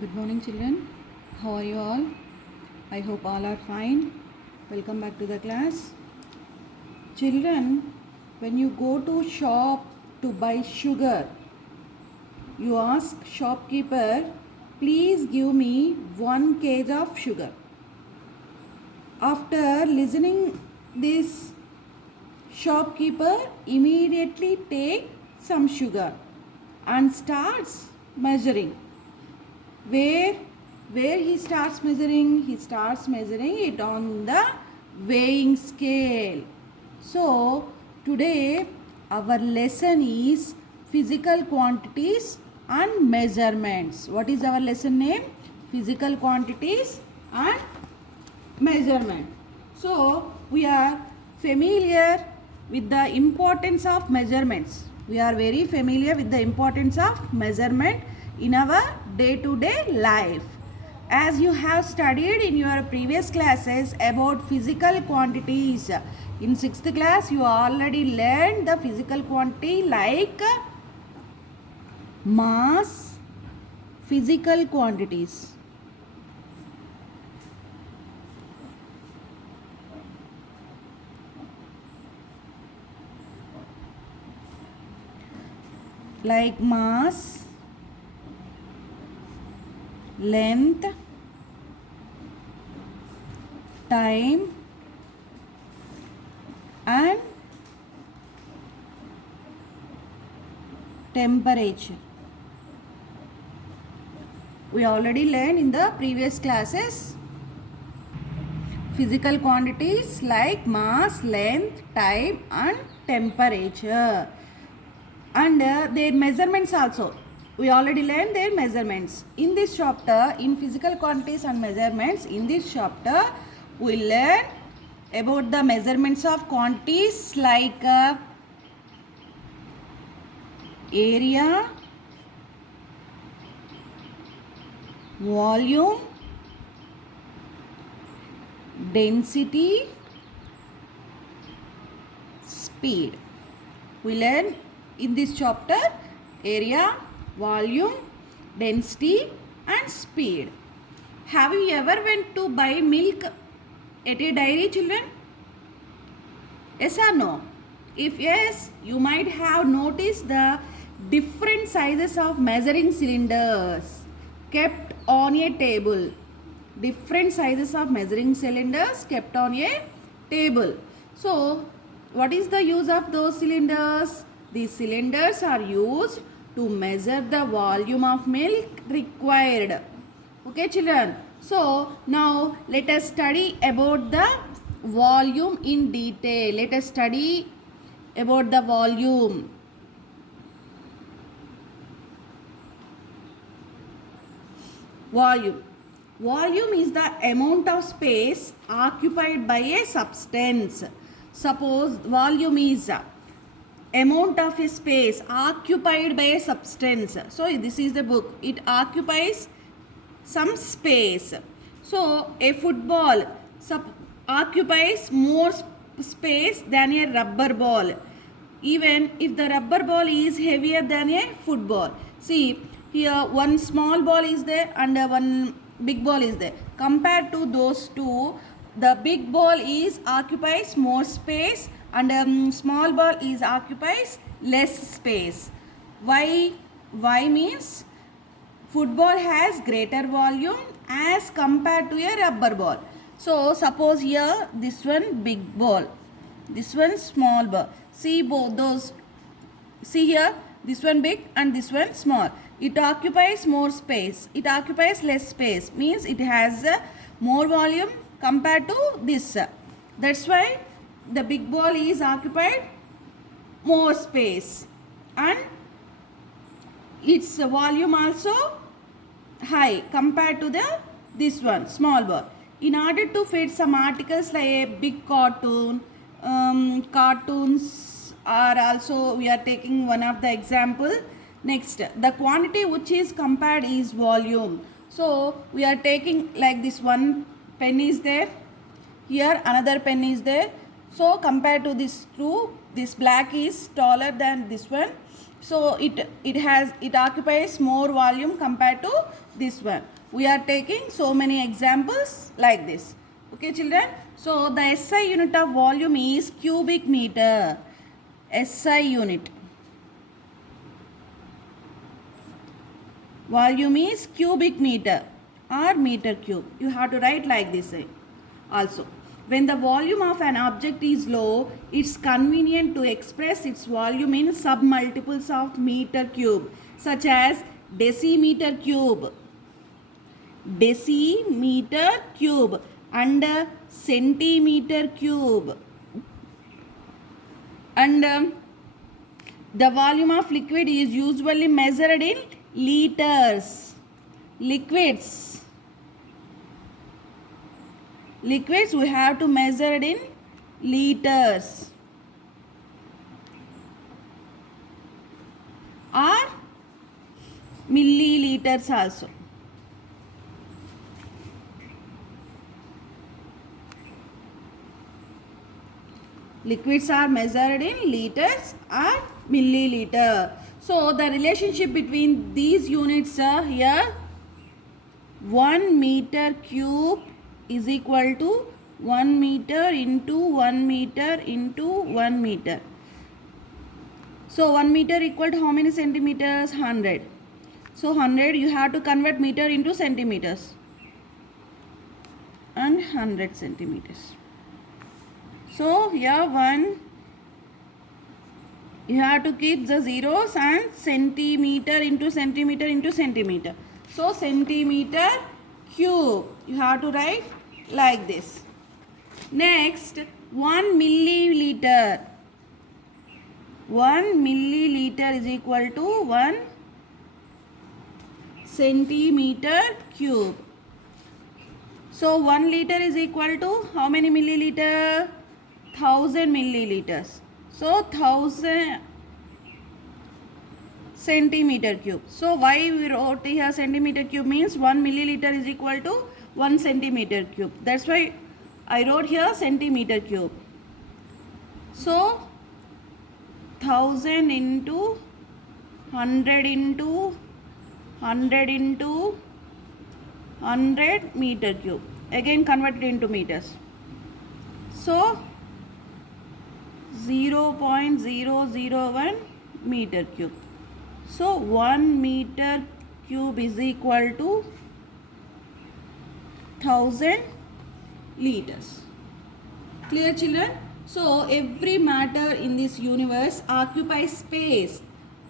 Good morning, children. How are you all? I hope all are fine. Welcome back to the class. Children, when you go to shop to buy sugar, you ask shopkeeper, please give me 1 kg of sugar. After listening this, shopkeeper immediately take some sugar and starts measuring. where where he starts measuring it on the weighing scale. So today our lesson is physical quantities and measurements. What is our lesson name? Physical quantities and measurement. So we are familiar with the importance of measurements. We are very familiar with the importance of measurement in our day-to-day life. As you have studied in your previous classes about physical quantities, in 6th class you already learned the physical quantity like mass, physical quantities. Like mass, length, time and temperature. We already learned in the previous classes physical quantities like mass, length, time and temperature. And their measurements also. We already learned their measurements. In this chapter, in physical quantities and measurements, in this chapter, we learn about the measurements of quantities like area, volume, density, speed. We learn in this chapter area, volume, density and speed. Have you ever went to buy milk at a dairy, children? Yes or no? If yes, you might have noticed the different sizes of measuring cylinders kept on a table. Different sizes of measuring cylinders kept on a table. So, what is the use of those cylinders? These cylinders are used to measure the volume of milk required. Okay, children. So, now let us study about the volume in detail. Let us study about the volume. Volume. Volume is the amount of space occupied by a substance. Suppose volume is amount of a space occupied by a substance. So this is the book. It occupies some space. So a football occupies more space than a rubber ball. Even if the rubber ball is heavier than a football. See, here one small ball is there and one big ball is there. Compared to those two, the big ball is occupies more space and small ball is occupies less space. Why means football has greater volume as compared to a rubber ball. So suppose here this one big ball, this one small ball. See both those. See here, this one big and this one small. It occupies more space. It occupies less space. Means it has more volume compared to this. That's why the big ball is occupied more space. And its volume also high compared to the this one small ball. In order to fit some articles like a big cartoon, cartoons are also we are taking one of the example. Next, the quantity which is compared is volume. So we are taking like this one pen is there, here another pen is there. So compared to this two, this black is taller than this one. So it occupies more volume compared to this one. We are taking so many examples like this. Okay, children. So the SI unit of volume is cubic meter. SI unit. Volume is cubic meter or meter cube. You have to write like this also. When the volume of an object is low, it's convenient to express its volume in submultiples of meter cube, such as decimeter cube, and centimeter cube. And the volume of liquid is usually measured in liters. Liquids we have to measure it in liters or milliliters also. Liquids are measured in liters or milliliter. So the relationship between these units are here. 1 meter cube is equal to 1 meter into 1 meter into 1 meter. So 1 meter equal to how many centimeters? 100. So 100 you have to convert meter into centimeters. And 100 centimeters. So here 1, you have to keep the zeros, and centimeter into centimeter into centimeter. So centimeter cube you have to write like this. Next, 1 milliliter. 1 milliliter is equal to 1 centimeter cube. So 1 liter is equal to how many milliliter? 1000 milliliters. So 1000 centimeter cube. So why we wrote here centimeter cube means 1 milliliter is equal to 1 centimeter cube. That's why I wrote here centimeter cube. So 1000 into 100 into 100 into 100 meter cube. Again convert it into meters. So 0.001 meter cube. So 1 meter cube is equal to 1000 liters. Clear, children? So every matter in this universe occupies space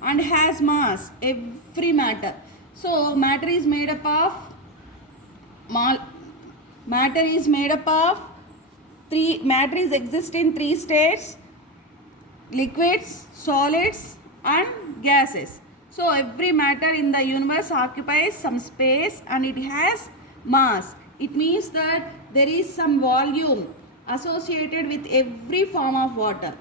and has mass. Every matter. So matter is made up of matter is exist in 3 states: liquids, solids and gases. So every matter in the universe occupies some space and it has mass. It means that there is some volume associated with every form of water.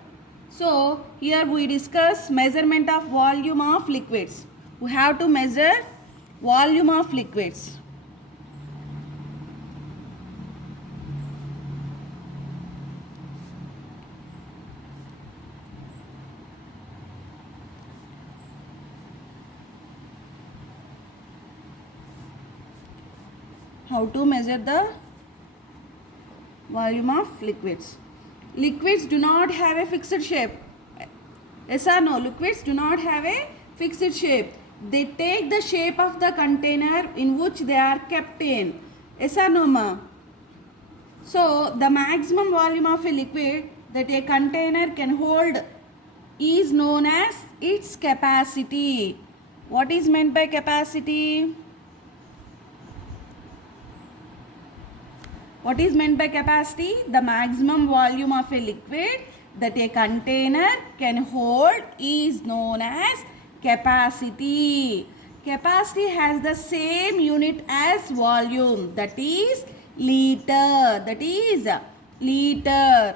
So here we discuss measurement of volume of liquids. We have to measure volume of liquids. How to measure the volume of liquids? Liquids do not have a fixed shape. Yes or no? Liquids do not have a fixed shape. They take the shape of the container in which they are kept in. Yes or no, ma? So the maximum volume of a liquid that a container can hold is known as its capacity. What is meant by capacity? What is meant by capacity? The maximum volume of a liquid that a container can hold is known as capacity. Capacity has the same unit as volume, that is liter. That is liter.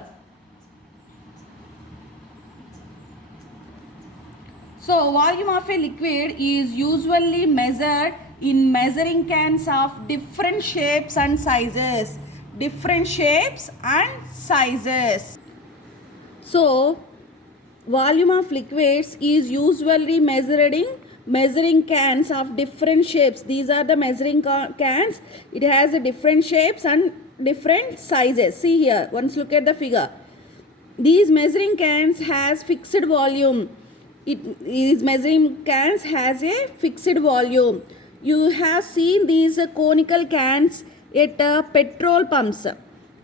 So volume of a liquid is usually measured in measuring cans of different shapes and sizes. Different shapes and sizes. So volume of liquids is usually measured in measuring cans of different shapes. These are the measuring cans. It has different shapes and different sizes. See here, once look at the figure. These measuring cans has fixed volume. These measuring cans has a fixed volume. You have seen these conical cans at petrol pumps.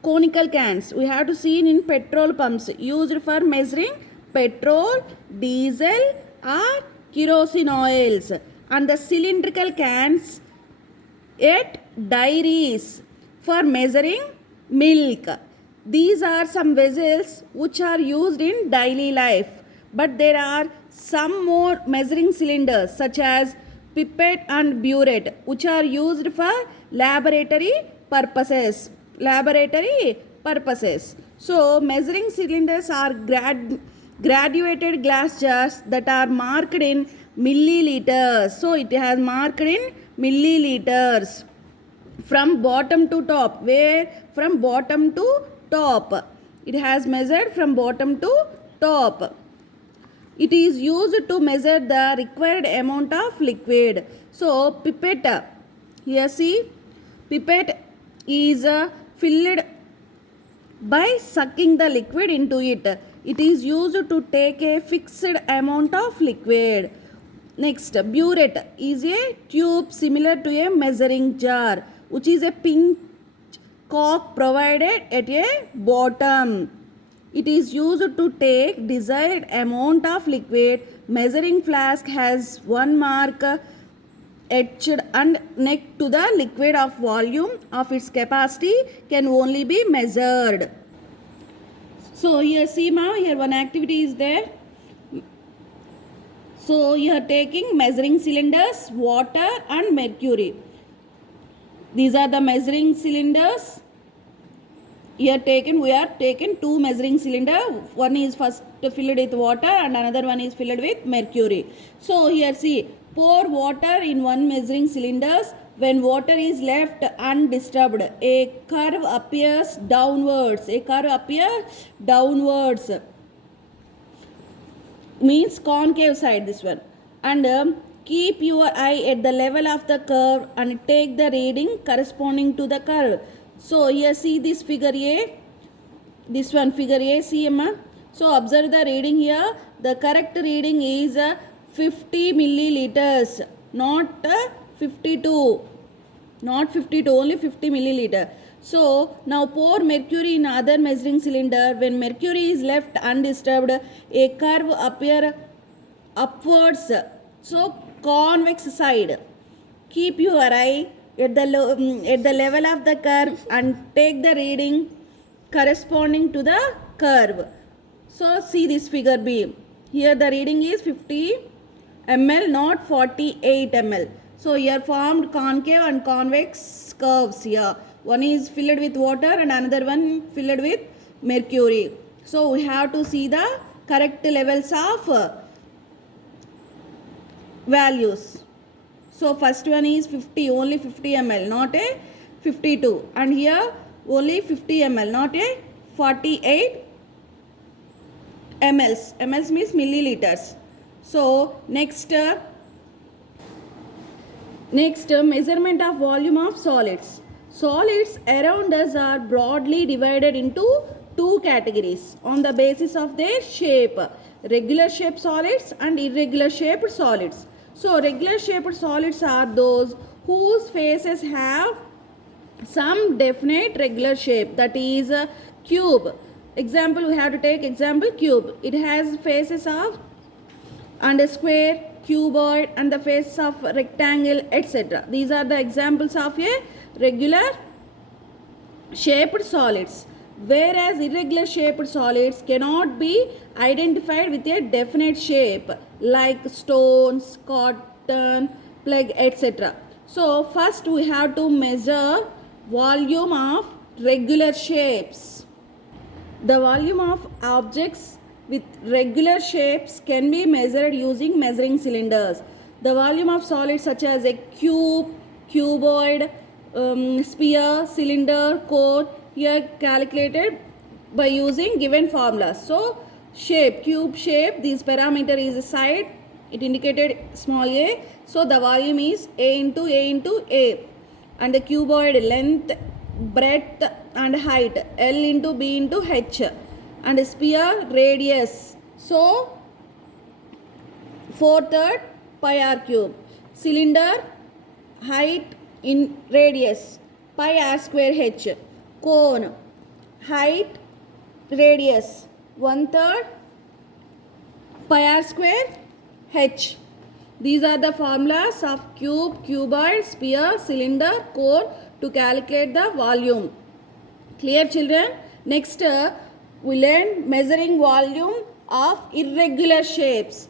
Conical cans we have to see in petrol pumps used for measuring petrol, diesel or kerosene oils, and the cylindrical cans at dairies for measuring milk. These are some vessels which are used in daily life, but there are some more measuring cylinders such as pipette and burette which are used for laboratory purposes. So measuring cylinders are graduated glass jars that are marked in milliliters. So it has marked in milliliters from bottom to top. Where? From bottom to top. It has measured from bottom to top. It is used to measure the required amount of liquid. So pipette, here see, pipette is filled by sucking the liquid into it. It is used to take a fixed amount of liquid. Next, burette is a tube similar to a measuring jar, which is a pinch cork provided at a bottom. It is used to take desired amount of liquid. Measuring flask has one mark etched and next to the liquid of volume of its capacity can only be measured. So here see ma, here one activity is there. So you are taking measuring cylinders, water and mercury. These are the measuring cylinders. Here we are taken two measuring cylinder. One is first filled with water and another one is filled with mercury. So here see, pour water in one measuring cylinders. When water is left undisturbed, a curve appears downwards. Means concave side, this one. And keep your eye at the level of the curve and take the reading corresponding to the curve. So here see this figure A, this one figure A, see Emma. So observe the reading here. The correct reading is 50 milliliters, not 52, only 50 milliliter. So now pour mercury in other measuring cylinder. When mercury is left undisturbed, a curve appear upwards. So convex side. Keep your eye at the level of the curve and take the reading corresponding to the curve. So see this figure B. Here the reading is 50 ml, not 48 ml. So here formed concave and convex curves here. One is filled with water and another one filled with mercury. So we have to see the correct levels of values. So first one is 50, only 50 ml, not a 52. And here only 50 ml, not a 48 mls. Mls means milliliters. So next measurement of volume of solids. Solids around us are broadly divided into two categories on the basis of their shape. Regular shaped solids and irregular shaped solids. So regular shaped solids are those whose faces have some definite regular shape, that is a cube. Example, we have to take example cube. It has faces of and a square, cuboid and the face of rectangle, etc. These are the examples of a regular shaped solids. Whereas irregular shaped solids cannot be identified with a definite shape like stones, cotton, plug, etc. So first we have to measure volume of regular shapes. The volume of objects with regular shapes can be measured using measuring cylinders. The volume of solids such as a cube, cuboid, sphere, cylinder, cone, here calculated by using given formulas. So shape, cube shape. This parameter is side, it indicated small a, so the volume is a into a, and the cuboid length, breadth and height L into B into H, and sphere radius, so 4/3 pi r cube. Cylinder height in radius pi r square h. Cone height radius 1/3 pi r square h. These are the formulas of cube, cuboid, sphere, cylinder, cone to calculate the volume. Clear, children? Next, we learn measuring volume of irregular shapes.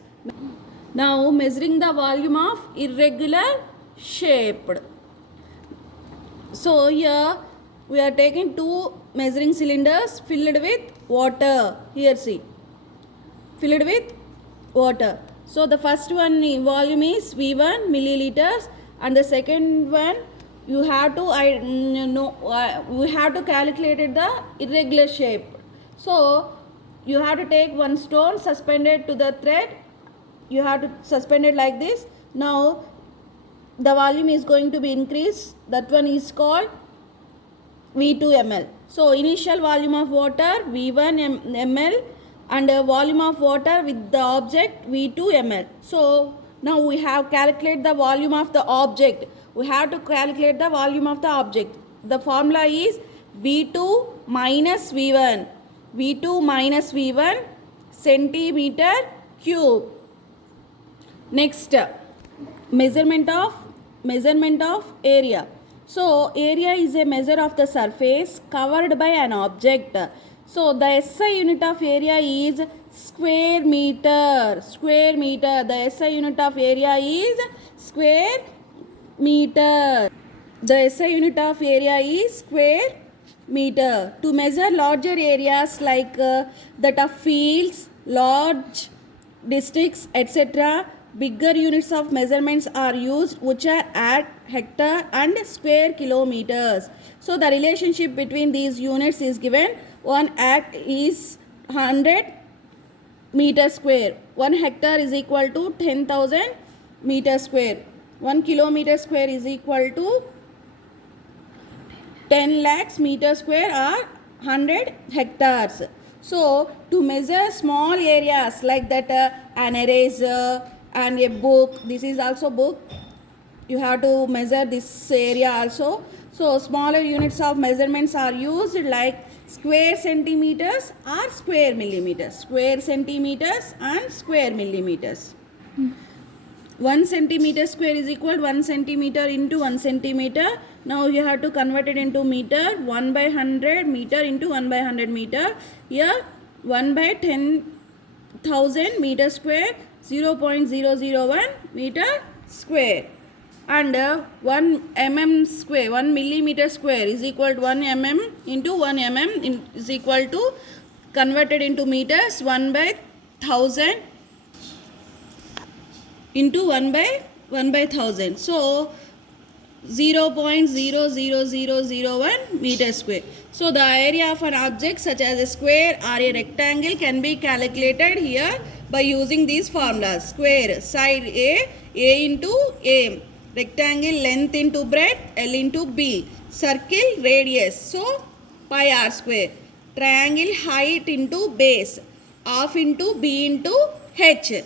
Now, measuring the volume of irregular shaped. So, here we are taking two measuring cylinders filled with water. Here, see, filled with water. So, the first one volume is V1 milliliters, and the second one you have to calculate the irregular shape. So, you have to take one stone suspended to the thread. You have to suspend it like this. Now, the volume is going to be increased. That one is called V2 ml. So, initial volume of water V1 ml, and volume of water with the object V2 ml. So, now we have calculate the volume of the object. We have to calculate the volume of the object. The formula is V2 minus V1. V2 minus V1 centimeter cube. Next, measurement of area. So, area is a measure of the surface covered by an object. So, the SI unit of area is square meter. Square meter. The SI unit of area is square meter. The SI unit of area is square meter. To measure larger areas like that of fields, large districts, etc., bigger units of measurements are used, which are at hectare and square kilometers. So the relationship between these units is given. 1 act is 100 meter square. 1 hectare is equal to 10,000 meter square. 1 kilometer square is equal to 10 lakhs meter square or 100 hectares. So to measure small areas like that, an eraser and a book, this is also book, you have to measure this area also. So smaller units of measurements are used like square centimeters or square millimeters. Square centimeters and square millimeters. 1 centimeter square is equal to 1 centimeter into 1 centimeter. Now you have to convert it into meter. 1 by 100 meter into 1 by 100 meter. Here 1 by 10,000 meter square, 0.001 meter square. And 1 mm square, 1 millimeter square is equal to 1 mm into 1 mm is equal to, converted into meters, 1 by 1000 into 1 by 1000. So 0.00001 meter square. So the area of an object such as a square or a rectangle can be calculated here by using these formulas. Square, side A into A. Rectangle, length into breadth, L into B. Circle, radius, so pi r square. Triangle, height into base, half into B into H.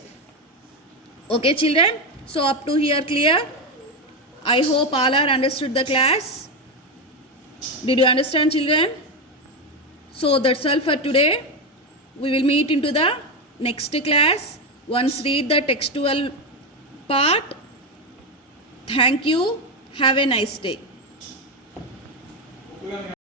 Okay, children? So up to here clear? I hope all are understood the class. Did you understand, children? So that's all for today. We will meet into the next class. Once read the textual part. Thank you. Have a nice day.